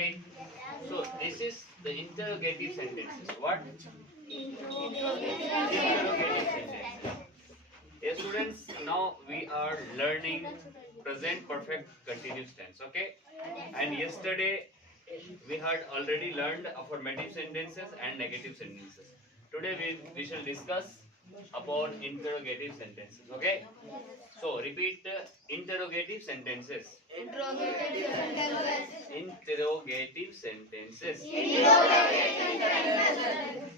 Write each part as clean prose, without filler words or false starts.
Okay. So this is the interrogative sentences. What? Interrogative sentences. Yes, students. Now we are learning present perfect continuous tense. Okay. And yesterday we had already learned affirmative sentences and negative sentences. Today we shall discuss upon interrogative sentences. Okay. So repeat interrogative sentences. Interrogative sentences. Interrogative sentences. Interrogative sentences.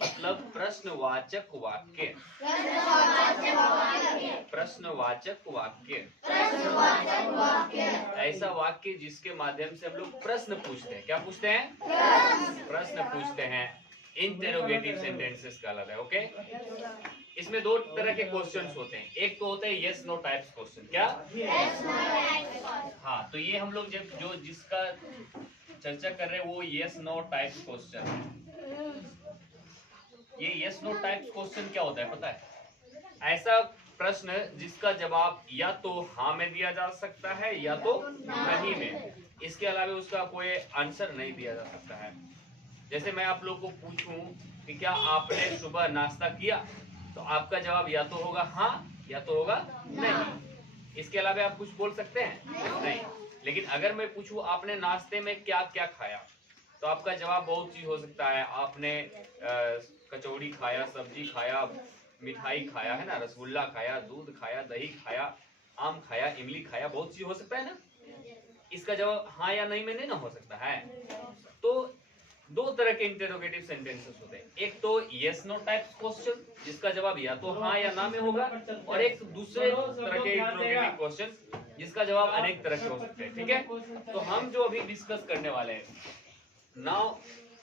मतलब प्रश्नवाचक वाक्य. प्रश्नवाचक वाक्य. प्रश्नवाचक वाक्य. प्रश्नवाचक वाक्य. ऐसा वाक्य जिसके माध्यम से हम लोग प्रश्न पूछते हैं. क्या पूछते हैं? प्रश्न पूछते हैं. इंटेरोगेटिव सेंटेंसेस कहलाता है. ओके. इसमें दो तरह के क्वेश्चंस होते हैं. एक तो होता है यस नो टाइप्स क्वेश्चन. क्या? Yes no types. हाँ, तो ये हम लोग जब जो जिसका चर्चा कर रहे हैं वो यस नो टाइप्स क्वेश्चन है. ये यस नो टाइप्स क्वेश्चन क्या होता है पता है? ऐसा प्रश्न जिसका जवाब या तो हाँ में दिया जा सकता है या तो नहीं में. इसके अलावा उसका कोई आंसर नहीं दिया जा सकता है. जैसे मैं आप लोग को पूछूं कि क्या आपने सुबह नाश्ता किया, तो आपका जवाब या तो होगा हाँ या तो होगा नहीं. इसके अलावा आप कुछ बोल सकते हैं? नहीं. लेकिन अगर मैं पूछूं आपने नाश्ते में क्या क्या खाया, तो आपका जवाब बहुत चीज हो सकता है. आपने कचौड़ी खाया, सब्जी खाया, मिठाई खाया, है ना, रसगुल्ला खाया, दूध खाया, दही खाया, आम खाया, इमली खाया, बहुत चीज हो सकता है ना. इसका जवाब हाँ या नहीं में नहीं ना हो सकता है. तो दो तरह के इंटेरोगेटिव सेंटेंसेस होते हैं. एक तो यस नो टाइप्स क्वेश्चन जिसका जवाब या तो हाँ या ना में होगा, और एक दूसरे तरह के इंटेरोगेटिव क्वेश्चन जिसका जवाब अनेक तरह के हो सकते हैं. ठीक है. तो हम जो अभी डिस्कस करने वाले हैं, now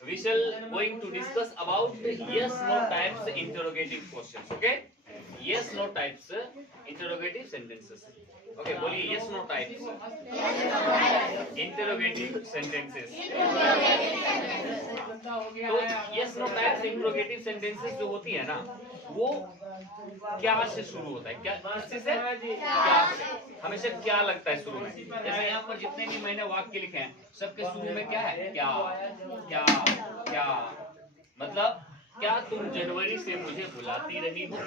we shall going to discuss about yes no types interrogative questions. Okay, yes no types interrogative sentences. Okay, बोलिए yes no types interrogative sentences. तो yes no types interrogative sentences जो होती है ना, वो क्या से शुरू होता है? क्या किससे से? क्या से? हमेशा क्या लगता है शुरू में? जैसे यहाँ पर जितने भी मैंने वाक्य लिखे हैं, सबके शुरू में क्या है? क्या क्या क्या. मतलब क्या तुम जनवरी से मुझे बुलाती रही हो?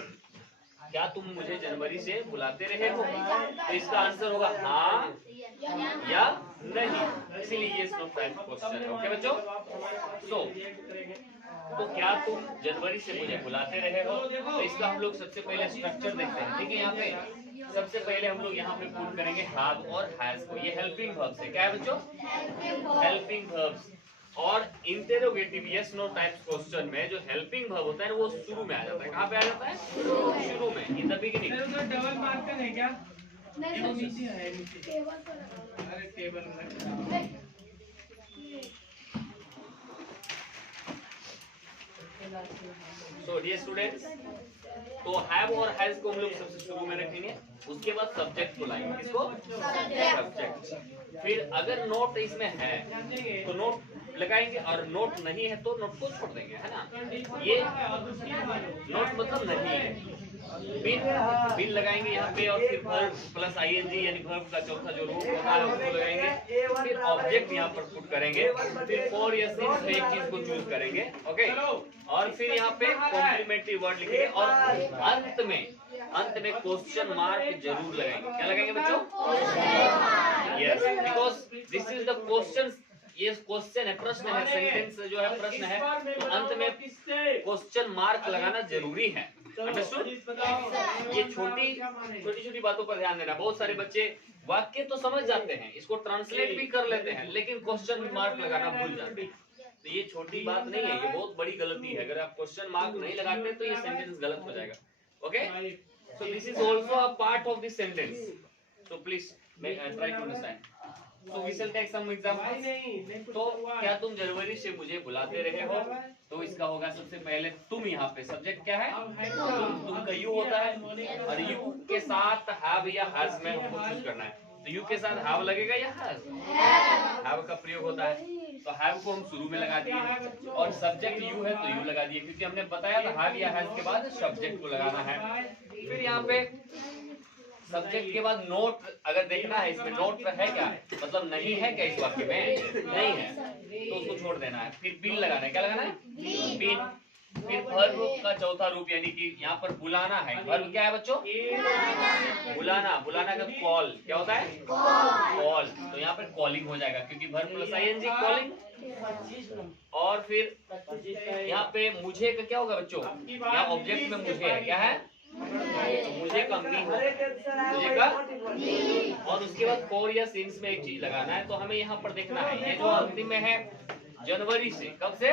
क्या तुम मुझे जनवरी से बुलाते रहे हो? तो इसका आंसर होगा हाँ या नहीं. इसीलिए ये नो टाइप क्वेश्चन है. ओके बच्चों. सो तो क्या तुम जनवरी से मुझे बुलाते रहे हो? तो इसका हम लोग सबसे पहले स्ट्रक्चर देखते हैं. ठीक है. यहाँ पे सबसे पहले हम लोग यहाँ पे पुट करेंगे हैव और हैज को. ये हेल्पिंग वर्ब्स है. क्या है बच्चों? Helping verbs. और interrogative yes no types question में जो हेल्पिंग वर्ब होता है वो शुरू में आ जाता है. कहाँ पे आ जाता है? शुरू में, in the beginning. Double marker है क्या? नहीं, नीचे है. नीचे अरे टेबल में. सो डियर स्टूडेंट्स, तो हैव और हैज को हम लोग सबसे शुरू में रखेंगे. उसके बाद सब्जेक्ट को लाएंगे. किसको? सब्जेक्ट. फिर अगर नोट इसमें है तो नोट लगाएंगे, और नोट नहीं है तो नोट को छोड़ देंगे, है ना. ये नोट मतलब नहीं है. बिन लगाएंगे यहाँ पे, और फिर वर्ब प्लस आईएनजी यानी वर्ब का चौथा जो रूप होता है उसको लगाएंगे. फिर ऑब्जेक्ट यहाँ पर पुट करेंगे. फिर फॉर या सिंस में एक चीज को चूज करेंगे. ओके. और फिर यहाँ पे कॉम्प्लीमेंट्री वर्ड लिखेंगे, और अंत में क्वेश्चन मार्क जरूर लगाएंगे. क्या लगाएंगे बच्चों? Yes, because this is the question. ये क्वेश्चन है, प्रश्न है, सेंटेंस जो है प्रश्न है, तो अंत में क्वेश्चन मार्क लगाना जरूरी है. अंडरस्टूड? ये छोटी बातों पर ध्यान देना. बहुत सारे बच्चे वाक्य तो समझ जाते हैं, इसको ट्रांसलेट भी कर लेते हैं, लेकिन क्वेश्चन मार्क लगाना भूल जाते हैं. तो ये छोटी बात नहीं है, ये बहुत बड़ी गलती है. अगर आप क्वेश्चन मार्क नहीं लगाते तो ये सेंटेंस गलत हो जाएगा. Okay. So this is also a part of this sentence. So please try to understand. So we shall take some examples. तो क्या तुम जनवरी से मुझे बुलाते रहे हो? तो इसका होगा सबसे पहले तुम. यहाँ पे सब्जेक्ट क्या है? तुम का यू होता है, और यू के साथ हैव या हैज में हमको चूज करना है. तो यू के साथ हैव लगेगा या हैज? हैव का प्रयोग होता है. तो हैव को हम शुरू में लगा दिए, और सब्जेक्ट यू है तो यू लगा दिए, क्योंकि हमने बताया था हैव या हैज के बाद सब्जेक्ट को लगाना है. फिर यहाँ पे सब्जेक्ट के बाद नोट अगर देखना है, इसमें नोट है क्या, मतलब नहीं है क्या इस वाक्य में, नहीं है तो उसको छोड़ देना है। फिर बिन लगाना है, क्या लगाना है, बिन। फिर वर्ब का चौथा रूप यानी कि यहाँ पर बुलाना है। वर्ब क्या है बच्चों, बुलाना। बुलाना का कॉल क्या होता है, कॉल। तो यहाँ पर कॉलिंग हो जाएगा क्योंकि वर्ब प्लस आईएनजी कॉलिंग। और फिर यहाँ पे मुझे का क्या होगा बच्चों, यहाँ ऑब्जेक्ट में मुझे है, क्या है, तो मुझे का मी हो, मुझे का। और उसके बाद फॉर या सिंस में एक चीज लगाना है। तो हमें यहाँ पर देखना है, ये जो अंतिम में है जनवरी से, कब से,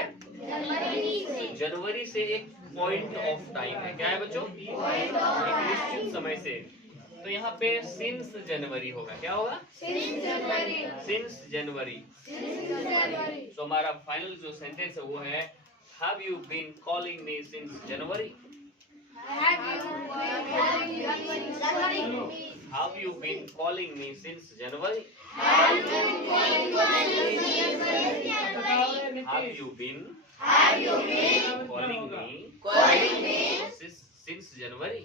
जनवरी से एक पॉइंट ऑफ टाइम है, क्या है बच्चों, एक निश्चित समय से। तो यहाँ पे सिंस जनवरी होगा, क्या होगा, सिंस जनवरी। तो हमारा फाइनल जो सेंटेंस है वो है have you been calling me since January. Have you been calling me since January? Have you been calling me since January?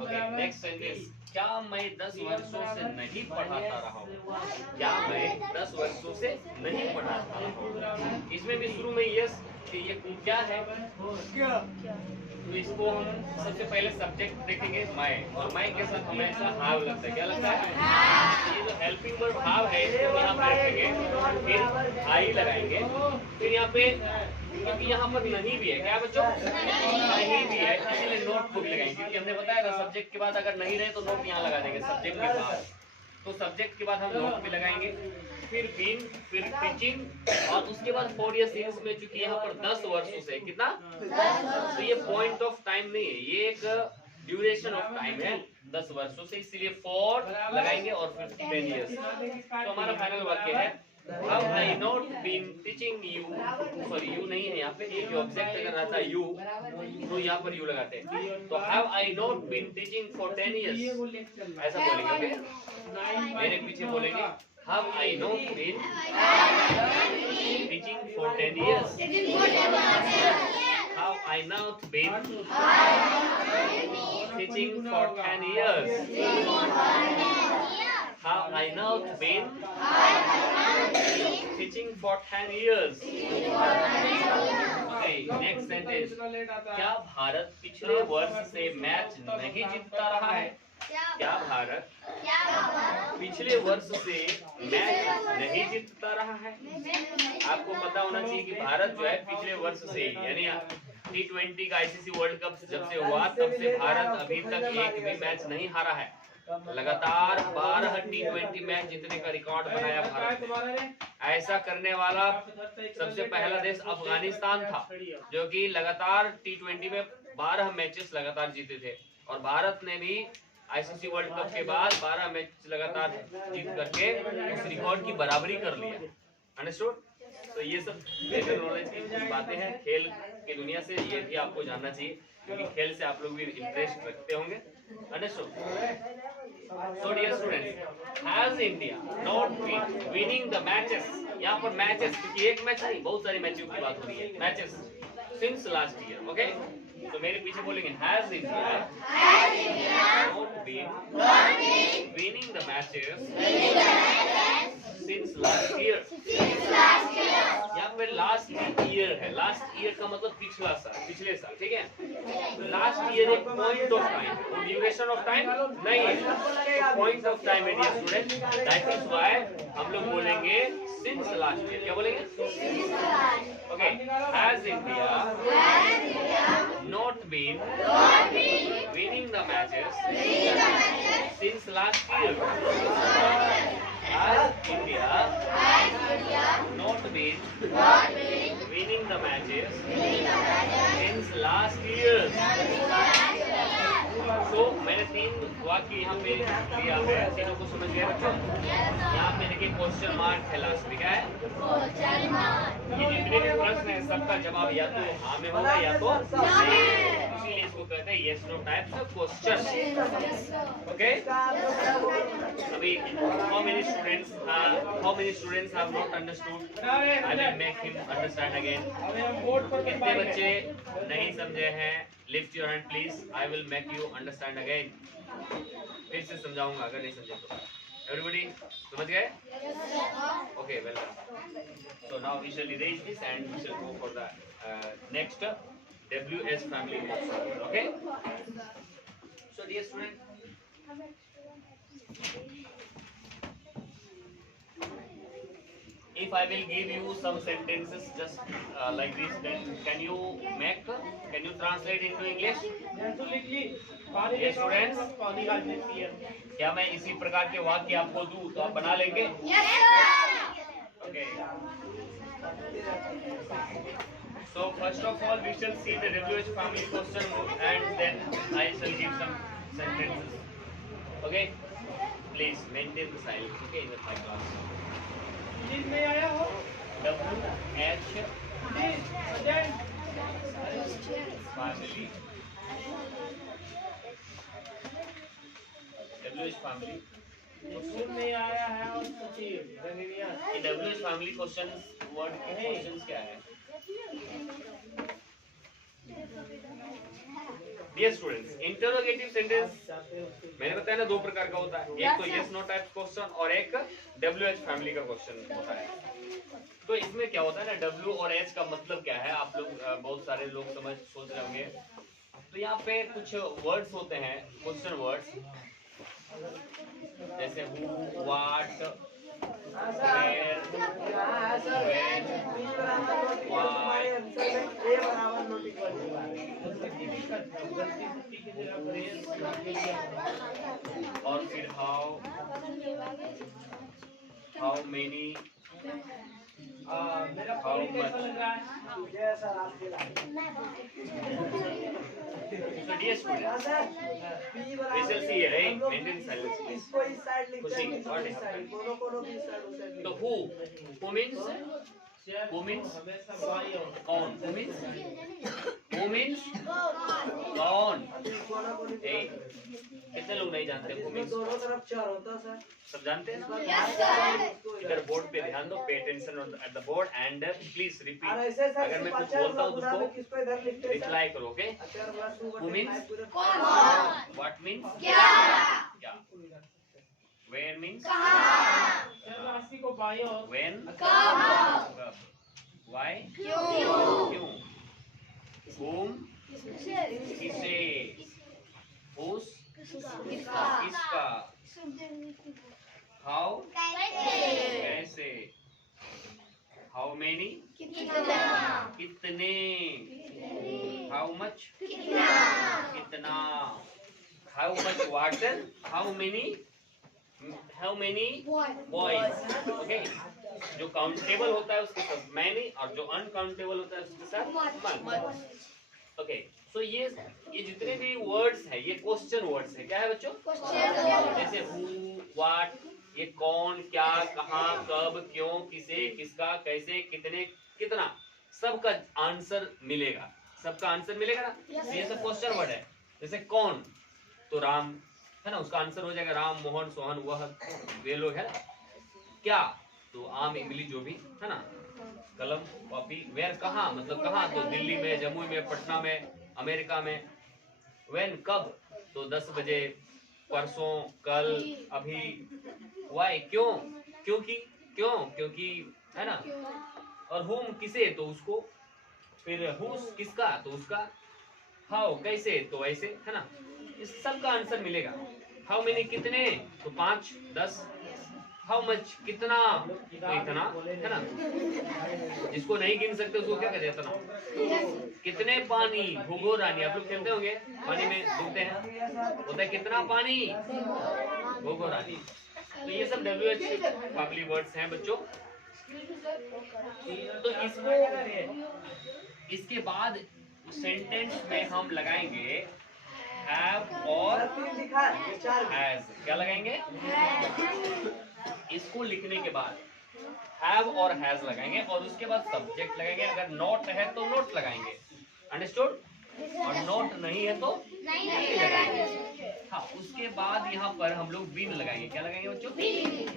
Okay, next sentence. क्या मैं 10 वर्षों से नहीं पढ़ाता रहा हूँ? क्या मैं 10 वर्षों से नहीं पढ़ाता रहा हूँ? इसमें भी शुरू में यस, ये क्या है, तो इसको हम सबसे पहले सब्जेक्ट देखेंगे मैं, और मैं के साथ हमेशा हाव लगता है, क्या लगता है, ये जो हेल्पिंग वर्ब हाव है इसको यहाँ पे रखेंगे, फिर आई लगाएंगे, फिर यहाँ पे क्योंकि यहाँ पर नहीं भी है, क्या बच्चों, नहीं भी है, इसीलिए नोट को भी लगाएंगे क्योंकि हमने बताया था सब्जेक्ट के बाद अगर नहीं रहे तो नोट यहाँ लगा देंगे सब्जेक्ट के बाद। तो सब्जेक्ट के बाद हम नोट भी लगाएंगे, फिर बीन, फिर टीचिंग, और उसके बाद 4 या 6 में चूंकि यहाँ पर 10 वर्षों से, कितना, तो ये पॉइंट ऑफ टाइम नहीं है, ये एक ड्यूरेशन ऑफ टाइम है 10 वर्षों से, इसीलिए 4 लगाएंगे और फिर 10 years। तो हमारा फाइनल वाक्य है Have I not been teaching you, sorry you नहीं है यहाँ पे, एक ऑब्जेक्ट अगर रहता है यू तो यहाँ पर यू लगाते हैं। तो Have I not been teaching for 10 years, ऐसा बोलेंगे, ओके, मेरे पीछे बोलेंगे Have I not been teaching for 10 years? Have I not been teaching for 10 years? Have I not been teaching for 10 years? Okay, next sentence. क्या भारत पिछले वर्ष से match नहीं जीतता रहा है? क्या भारत पिछले वर्ष से मैच नहीं जीतता रहा है? आपको पता होना चाहिए कि भारत जो है पिछले वर्ष से, यानी T20 का ICC वर्ल्ड कप जब से हुआ तब से भारत अभी तक एक भी मैच नहीं हारा है। लगातार 12 T20 मैच जीतने का रिकॉर्ड बनाया भारत ने। ऐसा करने वाला सबसे पहला देश अफगानिस्तान था जो कि लगातार T20 में 12 मैचेस लगातार जीते थे, और भारत ने भी ICC वर्ल्ड कप के बाद 12 मैच लगातार जीत करके उस रिकॉर्ड की बराबरी कर लिया। अंडरस्टूड? तो ये सब जनरल नॉलेज की कुछ बातें हैं खेल की दुनिया से, ये भी आपको जानना चाहिए क्योंकि खेल से आप लोग भी इंटरेस्ट रखते होंगे। Understood? So dear students, has India not been winning the matches? यहाँ पर मैचेस, क्योंकि एक मैच नहीं बहुत सारी मैचों की बात हो रही है, matches since last year, okay? तो मेरे पीछे बोलेंगे has India not been winning the matches since last year? यहाँ पे लास्ट ईयर है, लास्ट ईयर का मतलब पिछला साल, पिछले साल, ठीक है। लास्ट ईयर एक point of time, duration of time नहीं है, पॉइंट ऑफ टाइम है dear student, that is why हम लोग बोलेंगे सिंस लास्ट ईयर। क्या बोलेंगे? Okay, has India not been winning the matches since last year? Has India not been winning the matches since last year? तो मैंने 3 वाक्य यहाँ पे लिया है, तीनों को समझ गए बच्चों? यहाँ पे देखिए क्वेश्चन मार्क है लास्ट में, क्या है? ये जितने भी प्रश्न है सबका जवाब या तो हाँ में होगा या तो इसीलिए इसको कहते हैं yes no types of question. Okay? अभी how many students have not understood? I will make him understand again. कितने बच्चे नहीं समझे हैं lift your hand please, I will make you understand again. फिर से समझाऊंगा अगर नहीं समझे तो। एवरीबॉडी समझ गए? Okay, well done. So now we shall erase this and we shall go for the next WH family question. Okay? So dear student, if I will give you some sentences just like this, then can you translate into English? Yes students, क्या मैं इसी प्रकार के वाक्य आपको दूं तो आप बना लेंगे? Yes sir. Okay. So first of all we shall see the WH family question and then I shall give some sentences. Okay? Please maintain the silence, okay, in my class. नहीं आया हो WH family. WH family. नहीं आया है और सचिव रंगीनिया ये WH family questions word के questions क्या है? Dear students, interrogative sentence मैंने बताया ना दो प्रकार का होता है, एक तो yes no टाइप क्वेश्चन और एक WH फैमिली का क्वेश्चन होता है। तो इसमें क्या होता है ना, W और H का मतलब क्या है, आप लोग बहुत सारे लोग सोच रहे होंगे। तो यहाँ पे कुछ वर्ड्स होते हैं, क्वेश्चन वर्ड्स, जैसे who, what, where, when, why, और फिर how many, how much. So dear students, we shall see here, right? Maintain silence please. Pushing, what is happening? So who means कौन, who means कौन। कितने लोग नहीं जानते who means? दोनों तरफ चार होता सर, सब जानते हैं? इधर बोर्ड पे ध्यान दो, pay attention at the board and please repeat. अगर मैं कुछ बोलता हूँ तो उसको रिप्लाई करो, okay? Who means what means क्या, where means when, कब, why क्यों, whom किसे, whose किसका, how कैसे, how many कितने, how much कितना, how much water, how many boys, okay? जो काउंटेबल होता है उसके साथ मैनी और जो अनकाउंटेबल होता है उसके साथ वन, ओके? सो ये जितने भी वर्ड्स हैं ये क्वेश्चन वर्ड्स हैं। क्या है बच्चों? जैसे हु, व्हाट, ये कौन, क्या, कहाँ, कब, क्यों, किसे, किसका, कैसे, कितने, कितना, सबका आंसर मिलेगा, सबका आंसर मिलेगा ना। ये सब क्वेश्चन वर्ड है। जैसे कौन तो राम है ना, उसका आंसर हो जाएगा राम, मोहन, सोहन, वह, वे लोग है ना। क्या तो आम, इमली, जो भी है ना, कलम, कॉपी। वेयर कहाँ मतलब कहाँ, तो दिल्ली में, जम्मू में, पटना में, अमेरिका में। व्हेन कब तो 10 बजे, परसों, कल, अभी। व्हाई क्यों, क्योंकि है ना। और हुम किसे तो उसको, फिर हुस किसका तो उसका, हाउ कैसे तो ऐसे, है ना। इस सब का आंसर मिलेगा। हाउ मेनी कितने तो 5, 10। हाउ मच कितना तो इतना, है ना। जिसको नहीं गिन सकते उसको क्या कहते हैं, इतना। कितने पानी, भूगो रानी, आप लोग खेलते होंगे पानी में, डूबते हैं, होता है कितना पानी, भूगो रानी। तो ये सब WH फैमिली वर्ड्स हैं बच्चों। तो इसके बाद सेंटेंस में हम लगाएंगे हैव और हैज। क्या लगाएंगे? इसको लिखने के बाद हैव और हैज लगाएंगे और उसके बाद सब्जेक्ट लगाएंगे। अगर नॉट है तो नॉट लगाएंगे, अंडरस्टूड? और नॉट नहीं है तो नहीं लगाएंगे। हाँ, उसके बाद यहाँ पर हम लोग बिन लगाएंगे। क्या लगाएंगे बच्चों?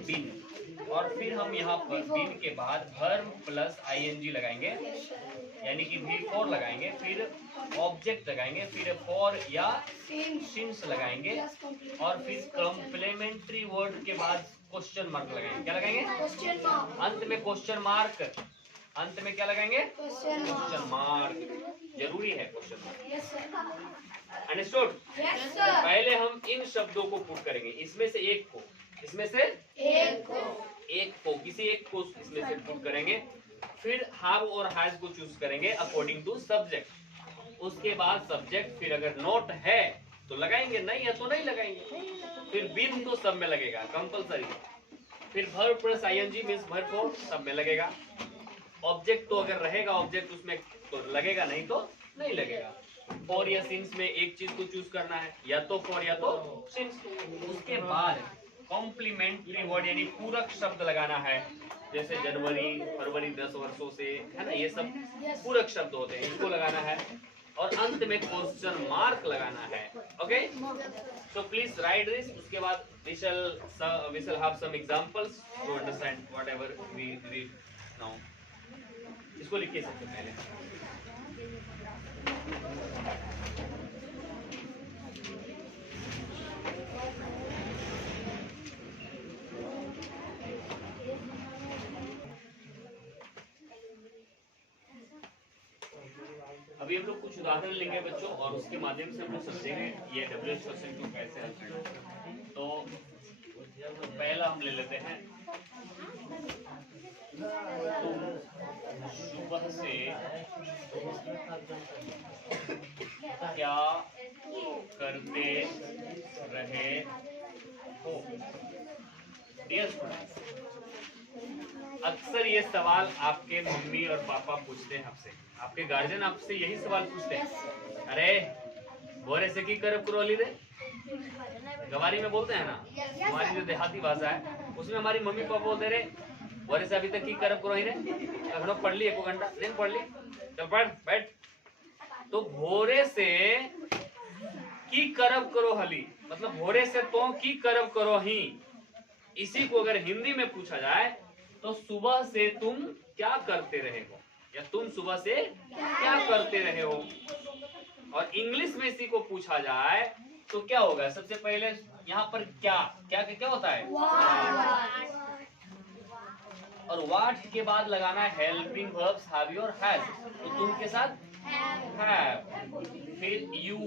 बिन। और फिर हम यहाँ पर बिन के बाद वर्ब प्लस आईएनजी लगाएंगे, यानी कि V4 लगाएंगे, फिर ऑब्जेक्ट लगाएंगे, फिर फॉर या सिंस लगाएंगे, और फिर कॉम्प्लीमेंट्री वर्ड के बाद क्वेश्चन मार्क लगाएंगे। क्या लगाएंगे? Question mark. अंत में क्वेश्चन मार्क। अंत में क्या लगाएंगे? Question mark. जरूरी है question mark. Yes sir. Understood? Yes sir. पहले हम इन शब्दों को पुट करेंगे, इसमें से एक को, इसमें से एक को किसी एक को इसमें से पुट करेंगे, फिर हैव और हैज को चूज करेंगे अकॉर्डिंग टू सब्जेक्ट। उसके बाद सब्जेक्ट, फिर अगर नोट है तो लगाएंगे, नहीं है तो नहीं लगाएंगे। फिर बिन तो सब में लगेगा कंपलसरी। फिर verb plus ING means verb को सब में लगेगा। ऑब्जेक्ट तो अगर रहेगा ऑब्जेक्ट उसमें तो लगेगा, नहीं तो नहीं लगेगा। फॉर या सिंस में एक चीज को चूज करना है, या तो फॉर या तो सिंस। उसके बाद कॉम्प्लीमेंट्री वर्ड यानी पूरक शब्द लगाना है, जैसे जनवरी, फरवरी 10 वर्षों से, है ना, ये सब पूरक शब्द होते हैं, इसको लगाना है। और अंत में क्वेश्चन मार्क लगाना है। Okay, so please right this. उसके बाद we shall have some examples to understand whatever we read now. इसको लिखिए सबसे पहले। अभी हम लोग कुछ उदाहरण लेंगे बच्चों, और उसके माध्यम से हम लोग समझेंगे ये WH क्वेश्चन को कैसे हल करना है। तो पहला हम ले लेते हैं, तुम सुबह से क्या करते रहे हो? डियर स्टूडेंट्स, अक्सर ये सवाल आपके मम्मी और पापा पूछते हैं आपसे, आपके गार्जियन आपसे यही सवाल पूछते हैं, अरे बोरे से की करब करोली रे, गवारी में बोलते हैं ना, हमारी जो देहाती भाषा है उसमें हमारी मम्मी पापा बोलते रहे बोरे से अभी तक की करब करो ही रे, घड़ो पढ़ ली, एक घंटा नहीं पढ़ ली, चल पढ़ बैठ। तो भोरे से की करब करो हली, मतलब भोरे से तो की करब करो ही। इसी को अगर हिंदी में पूछा जाए तो सुबह से तुम क्या करते रहे हो, या तुम सुबह से क्या करते रहे हो। और इंग्लिश में इसी को पूछा जाए तो क्या होगा? सबसे पहले यहाँ पर क्या क्या क्या होता है? और व्हाट के बाद लगाना है हेल्पिंग वर्ब्स हैव और हैज। तो तुम के साथ हैव, फिर यू,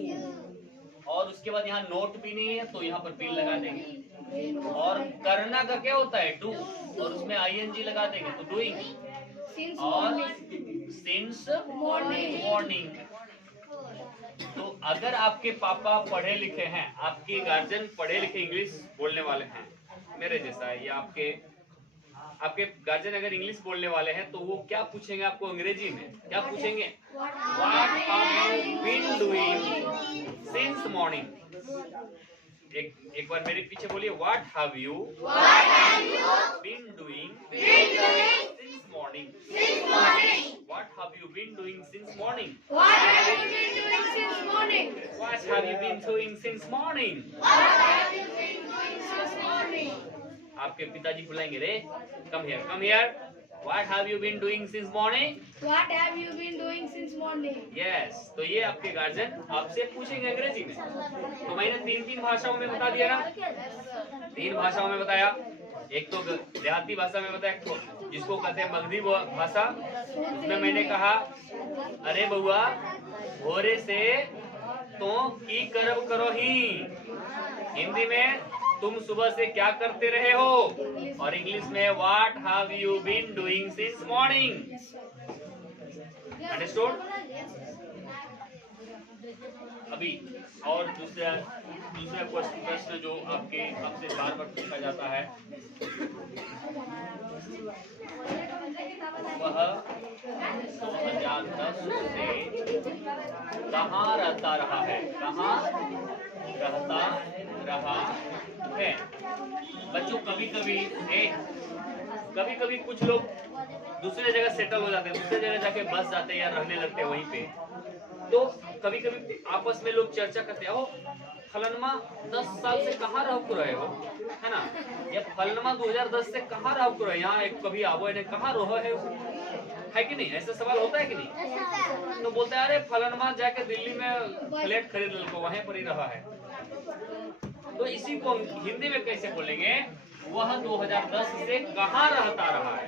और उसके बाद यहाँ नोट भी नहीं है तो यहाँ पर बिन लगा देंगे। और करना का क्या होता है? डू, और उसमें आईएनजी लगा देंगे तो डूइंग। और सिंस मॉर्निंग। तो अगर आपके पापा पढ़े लिखे हैं, आपके गार्जियन पढ़े लिखे इंग्लिश बोलने वाले हैं मेरे जैसा है, या आपके गार्जियन अगर इंग्लिश बोलने वाले हैं तो वो क्या पूछेंगे आपको अंग्रेजी में? क्या पूछेंगे? What have you been doing since morning. एक बार मेरे पीछे बोलिए, what have you been doing since morning. What have you been doing since morning? What have you been doing since morning? What have you been doing since morning? What have you been doing since morning? आपके पिताजी बुलाएंगे, रे come here, come here. What have you been doing since morning? What have you been doing since morning? Yes. तो ये आपके guardian आपसे पूछेंगे अंग्रेजी में। तो मैंने तीन भाषाओं में बता दिया ना, 3 भाषाओं में बताया। एक तो देहाती भाषा में बताया, जिसको कहते हैं मगधी भाषा, उसमें मैंने कहा अरे बउआ भोरे से तो की करब करो ही। हिंदी में तुम सुबह से क्या करते रहे हो, और इंग्लिश में what have you been doing since morning. Understood? अभी और दूसरा प्रश्न जो आपसे बार पूछा जाता है, वह 2010 से कहाँ रहता रहा है? कहाँ रहता रहा है? बच्चों कभी कभी कभी कभी कुछ लोग दूसरे जगह सेटल हो जाते हैं, दूसरे जगह जाके बस जाते हैं या रहने लगते हैं वहीं पे। तो कभी कभी आपस में लोग चर्चा करते हैं, ओ फलनमा 10 साल से कहाँ रह को रहे हो, है ना, या फलनमा 2010 से कहाँ रह को रहे, यहाँ एक कभी आवो ने कहाँ रहो है कि नहीं, ऐसा सवाल होता है कि नहीं? तो बोलते हैं अरे फलनमा जाके दिल्ली में फ्लैट खरीद लो, वहीं पर ही रहा है। तो इसी को हिंदी में कैसे बोलेंगे, वह 2010 से कहाँ रहता रहा है,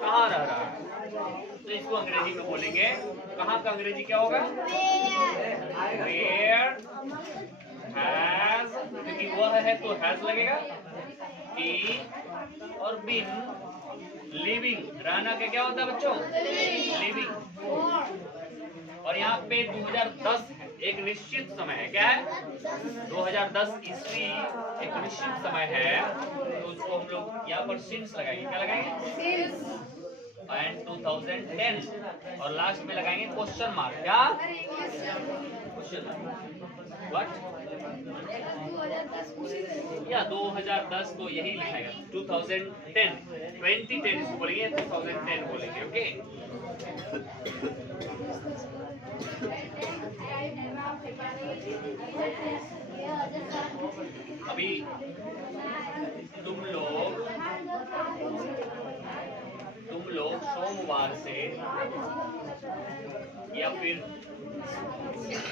कहाँ रह रहा है। तो इसको अंग्रेजी में बोलेंगे, कहाँ का अंग्रेजी क्या होगा, वेयर हैज, क्योंकि वह है तो हैज लगेगा, ही और बीन लिविंग, रहना का क्या होता है बच्चों, लिविंग। और यहाँ पे 2010 है, एक निश्चित समय है, क्या है 2010 ईस्वी एक निश्चित समय है, तो उसको हम लोग यहाँ पर सिंस लगाएंगे, क्या लगाएंगे, एंड 2010 और लास्ट में लगाएंगे क्वेश्चन मार्क, क्या क्वेश्चन मार्क, व्हाट या 2010 तो यही लिखाएगा, 2010 2010 इसको बोलेंगे, 2010 बोलेंगे, ओके। अभी तुम लोग सोमवार से या फिर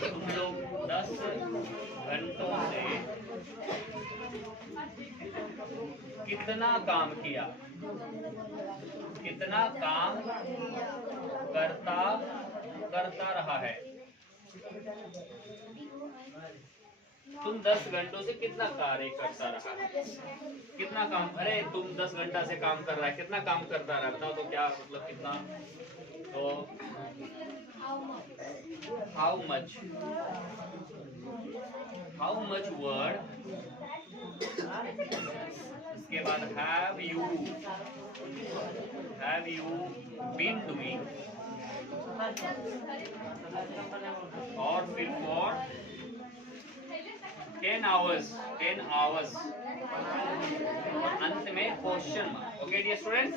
तुम लोग 10 घंटों से कितना काम किया, कितना काम करता रहा है, तुम 10 घंटों से कितना कार्य करता रहा है, कितना काम, अरे तुम 10 घंटा से काम कर रहा है, कितना काम करता रहा, बताओ तो क्या मतलब कितना, तो हाउ मच वर्ड, इसके बाद हैव यू बीन डूइंग, और फिर फॉर 10 hours और अंत में question mark, okay dear students.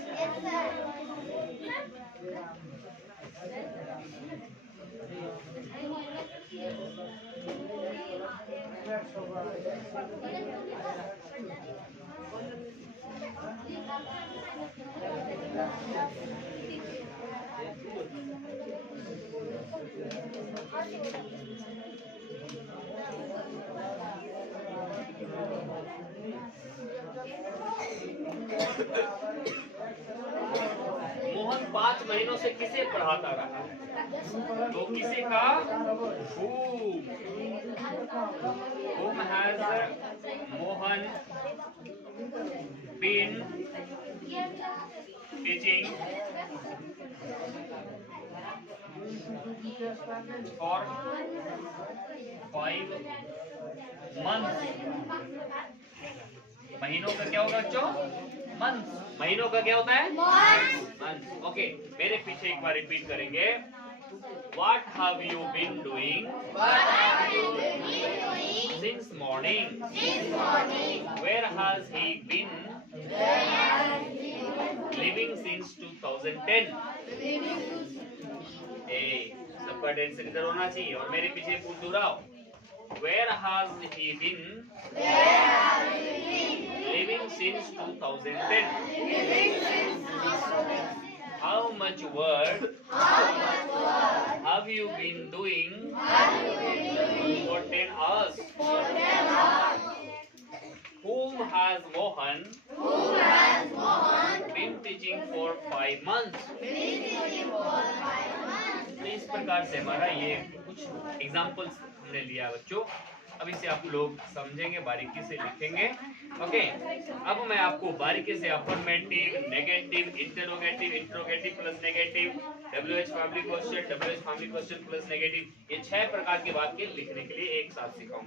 Mohan 5 महीनों से किसे पढ़ाता रहा है, तो किसे का, whom has Mohan been teaching for 5 months। महीनों का क्या होगा बच्चों, मंथ, महीनों का क्या होता है, मंथ, ओके। मेरे पीछे एक बार रिपीट करेंगे, What have you been doing since morning? Where has he been living since 2010? सबका टेंशन इधर होना चाहिए और मेरे पीछे पूछ दोहराओ, Where has he been living since 2010? How much work have you been doing for 10 hours? Whom has Mohan been teaching for 5 months? तो इस प्रकार से हमारा ये कुछ एग्जाम्पल्स हमने लिया बच्चों। अब इसे आप लोग समझेंगे, बारीकी से लिखेंगे, ओके। अब मैं आपको बारीकी से affirmative, negative, interrogative plus negative, WH family question, WH family question plus negative, ये 6 प्रकार के वाक्य लिखने के लिए एक साथ सिखाऊंगा।